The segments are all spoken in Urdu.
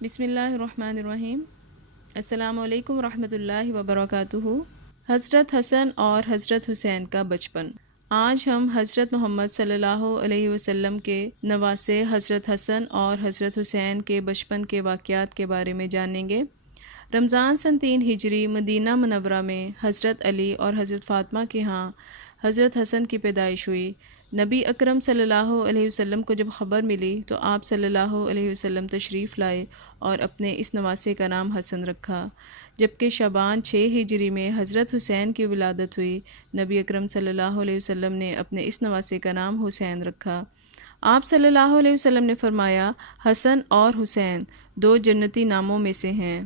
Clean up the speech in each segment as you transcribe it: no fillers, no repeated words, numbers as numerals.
بسم اللہ الرحمن الرحیم۔ السلام علیکم ورحمۃ اللہ وبرکاتہ۔ حضرت حسن اور حضرت حسین کا بچپن۔ آج ہم حضرت محمد صلی اللہ علیہ وسلم کے نواسے حضرت حسن اور حضرت حسین کے بچپن کے واقعات کے بارے میں جانیں گے۔ رمضان سن 3 ہجری مدینہ منورہ میں حضرت علی اور حضرت فاطمہ کے ہاں حضرت حسن کی پیدائش ہوئی۔ نبی اکرم صلی اللہ علیہ وسلم کو جب خبر ملی تو آپ صلی اللہ علیہ وسلم تشریف لائے اور اپنے اس نواسے کا نام حسن رکھا۔ جبکہ شعبان 6 ہجری میں حضرت حسین کی ولادت ہوئی۔ نبی اکرم صلی اللہ علیہ وسلم نے اپنے اس نواسے کا نام حسین رکھا۔ آپ صلی اللہ علیہ وسلم نے فرمایا، حسن اور حسین 2 جنتی ناموں میں سے ہیں۔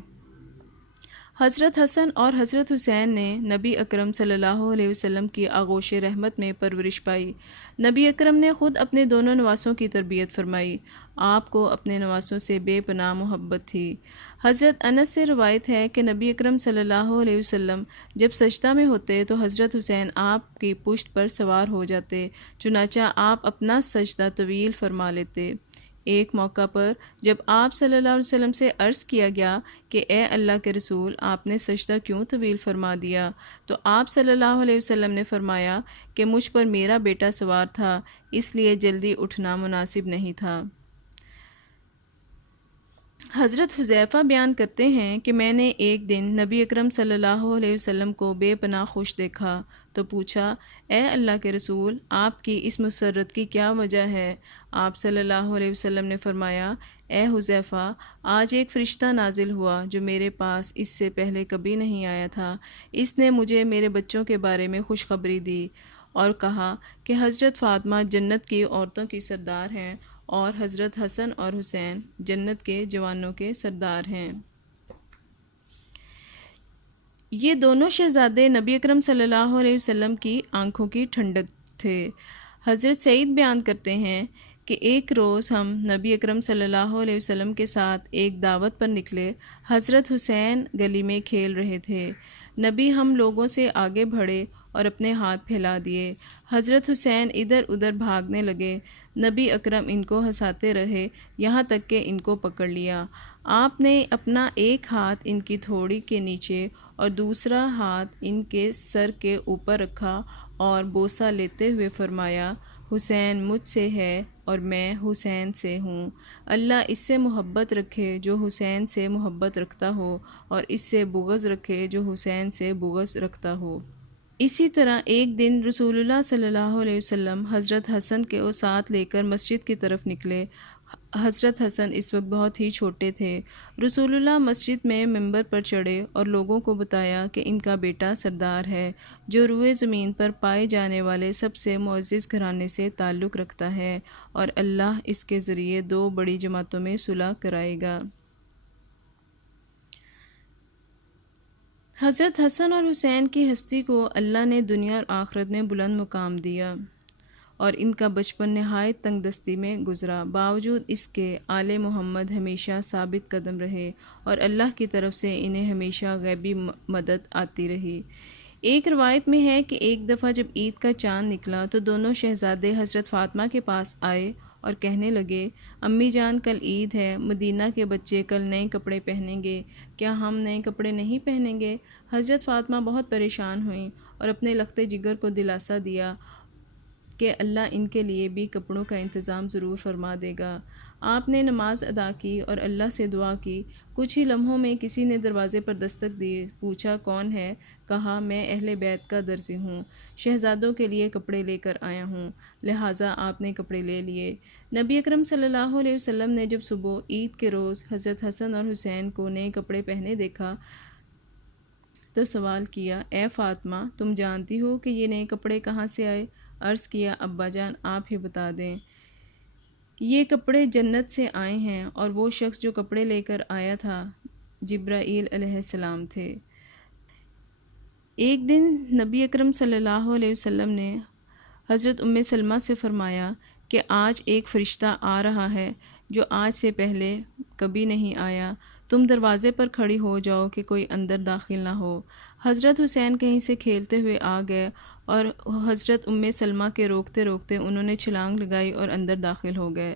حضرت حسن اور حضرت حسین نے نبی اکرم صلی اللہ علیہ وسلم کی آغوش رحمت میں پرورش پائی۔ نبی اکرم نے خود اپنے دونوں نواسوں کی تربیت فرمائی۔ آپ کو اپنے نواسوں سے بے پناہ محبت تھی۔ حضرت انس سے روایت ہے کہ نبی اکرم صلی اللہ علیہ وسلم جب سجدہ میں ہوتے تو حضرت حسین آپ کی پشت پر سوار ہو جاتے، چنانچہ آپ اپنا سجدہ طویل فرما لیتے۔ ایک موقع پر جب آپ صلی اللہ علیہ وسلم سے عرض کیا گیا کہ اے اللہ کے رسول، آپ نے سجدہ کیوں طویل فرما دیا؟ تو آپ صلی اللہ علیہ وسلم نے فرمایا کہ مجھ پر میرا بیٹا سوار تھا، اس لیے جلدی اٹھنا مناسب نہیں تھا۔ حضرت حذیفہ بیان کرتے ہیں کہ میں نے ایک دن نبی اکرم صلی اللہ علیہ وسلم کو بے پناہ خوش دیکھا تو پوچھا، اے اللہ کے رسول، آپ کی اس مسرت کی کیا وجہ ہے؟ آپ صلی اللہ علیہ وسلم نے فرمایا، اے حذیفہ، آج ایک فرشتہ نازل ہوا جو میرے پاس اس سے پہلے کبھی نہیں آیا تھا۔ اس نے مجھے میرے بچوں کے بارے میں خوشخبری دی اور کہا کہ حضرت فاطمہ جنت کی عورتوں کی سردار ہیں اور حضرت حسن اور حسین جنت کے جوانوں کے سردار ہیں۔ یہ دونوں شہزادے نبی اکرم صلی اللہ علیہ وسلم کی آنکھوں کی ٹھنڈک تھے۔ حضرت سعید بیان کرتے ہیں کہ ایک روز ہم نبی اکرم صلی اللہ علیہ وسلم کے ساتھ ایک دعوت پر نکلے۔ حضرت حسین گلی میں کھیل رہے تھے۔ نبی ہم لوگوں سے آگے بڑھے اور اپنے ہاتھ پھیلا دیے۔ حضرت حسین ادھر ادھر بھاگنے لگے۔ نبی اکرم ان کو ہنساتے رہے یہاں تک کہ ان کو پکڑ لیا۔ آپ نے اپنا ایک ہاتھ ان کی تھوڑی کے نیچے اور دوسرا ہاتھ ان کے سر کے اوپر رکھا اور بوسہ لیتے ہوئے فرمایا، حسین مجھ سے ہے اور میں حسین سے ہوں۔ اللہ اس سے محبت رکھے جو حسین سے محبت رکھتا ہو، اور اس سے بغض رکھے جو حسین سے بغض رکھتا ہو۔ اسی طرح ایک دن رسول اللہ صلی اللہ علیہ وسلم حضرت حسن کو ساتھ لے کر مسجد کی طرف نکلے۔ حضرت حسن اس وقت بہت ہی چھوٹے تھے۔ رسول اللہ مسجد میں منبر پر چڑھے اور لوگوں کو بتایا کہ ان کا بیٹا سردار ہے جو روئے زمین پر پائے جانے والے سب سے معزز گھرانے سے تعلق رکھتا ہے، اور اللہ اس کے ذریعے 2 بڑی جماعتوں میں صلح کرائے گا۔ حضرت حسن اور حسین کی ہستی کو اللہ نے دنیا اور آخرت میں بلند مقام دیا، اور ان کا بچپن نہایت تنگ دستی میں گزرا۔ باوجود اس کے آل محمد ہمیشہ ثابت قدم رہے اور اللہ کی طرف سے انہیں ہمیشہ غیبی مدد آتی رہی۔ ایک روایت میں ہے کہ ایک دفعہ جب عید کا چاند نکلا تو دونوں شہزادے حضرت فاطمہ کے پاس آئے اور کہنے لگے، امی جان، کل عید ہے، مدینہ کے بچے کل نئے کپڑے پہنیں گے، کیا ہم نئے کپڑے نہیں پہنیں گے؟ حضرت فاطمہ بہت پریشان ہوئیں اور اپنے لخت جگر کو دلاسا دیا کہ اللہ ان کے لیے بھی کپڑوں کا انتظام ضرور فرما دے گا۔ آپ نے نماز ادا کی اور اللہ سے دعا کی۔ کچھ ہی لمحوں میں کسی نے دروازے پر دستک دی۔ پوچھا، کون ہے؟ کہا، میں اہل بیت کا درزی ہوں، شہزادوں کے لیے کپڑے لے کر آیا ہوں۔ لہٰذا آپ نے کپڑے لے لیے۔ نبی اکرم صلی اللہ علیہ وسلم نے جب صبح عید کے روز حضرت حسن اور حسین کو نئے کپڑے پہنے دیکھا تو سوال کیا، اے فاطمہ، تم جانتی ہو کہ یہ نئے کپڑے کہاں سے آئے؟ عرض کیا، ابا جان آپ ہی بتا دیں۔ یہ کپڑے جنت سے آئے ہیں، اور وہ شخص جو کپڑے لے کر آیا تھا جبرائیل علیہ السلام تھے۔ ایک دن نبی اکرم صلی اللہ علیہ وسلم نے حضرت ام سلمہ سے فرمایا کہ آج ایک فرشتہ آ رہا ہے جو آج سے پہلے کبھی نہیں آیا، تم دروازے پر کھڑی ہو جاؤ کہ کوئی اندر داخل نہ ہو۔ حضرت حسین کہیں سے کھیلتے ہوئے آ گئے اور حضرت ام سلمہ کے روکتے روکتے انہوں نے چھلانگ لگائی اور اندر داخل ہو گئے۔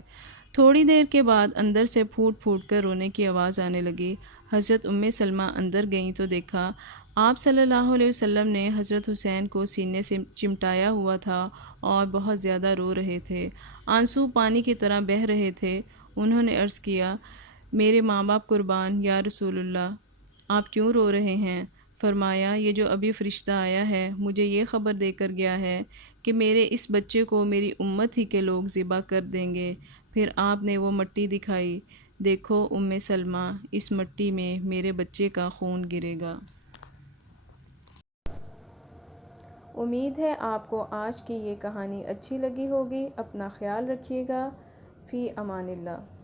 تھوڑی دیر کے بعد اندر سے پھوٹ پھوٹ کر رونے کی آواز آنے لگی۔ حضرت سلمہ اندر گئیں تو دیکھا آپ صلی اللہ علیہ وسلم نے حضرت حسین کو سینے سے چمٹایا ہوا تھا اور بہت زیادہ رو رہے تھے، آنسو پانی کی طرح بہہ رہے تھے۔ انہوں نے عرض کیا، میرے ماں باپ قربان یا رسول اللہ، آپ کیوں رو رہے ہیں؟ فرمایا، یہ جو ابھی فرشتہ آیا ہے مجھے یہ خبر دے کر گیا ہے کہ میرے اس بچے کو میری امت ہی کے لوگ ذبح کر دیں گے۔ پھر آپ نے وہ مٹی دکھائی، دیکھو سلمہ، اس مٹی میں میرے بچے کا خون گرے گا۔ امید ہے آپ کو آج کی یہ کہانی اچھی لگی ہوگی۔ اپنا خیال رکھیے گا۔ فی امان اللہ۔